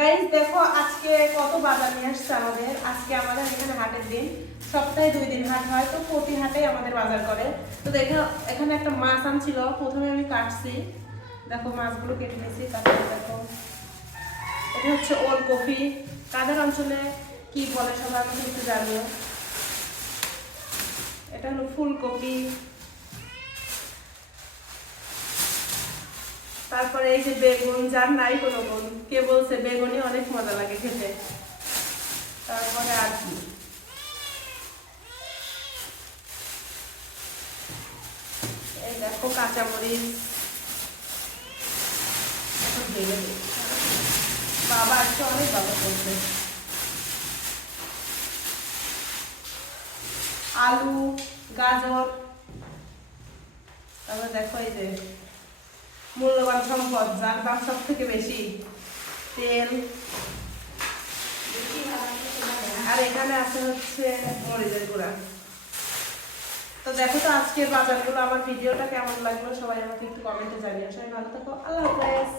Guys দেখো আজকে কত বাজার নিয়ে আসছে আমাদের। আজকে আমাদের এখানে হাটের দিন, সপ্তাহে 2 দিন হাট হয়, তো প্রতি হাটেই আমাদের বাজার করে। তো দেখো এখানে একটা মাছ আনছিল, প্রথমে আমি কাটছি, দেখো মাছগুলো কেটে নিয়েছি। তারপরে দেখো এটা হচ্ছে ওলকপি, কাদের অঞ্চলে কি বলে সবাই আমি কিন্তু জানিও। এটা হলো ফুলকপি, তারপরে এই যে বেগুন, যার নাই কোনো গুণ, কে বলছে বেগুনই অনেক মজা লাগে খেতে। তারপরে আর কি, এই দেখো কাঁচামরিচ, বাবা আজকে অনেক বাবা করছে, আলু, গাজর, তারপরে দেখো এই যে মূল্যবান সম্পদ, যার দাম সব থেকে বেশি, তেল, আর এখানে আছে হচ্ছে মরিচের গুঁড়া। তো দেখো তো আজকের বাজারগুলো, আমার ভিডিওটা কেমন লাগলো সবাই আমাকে একটু কমেন্টে জানিও। সবাই ভালো থাকো, আল্লাহ হাফেজ।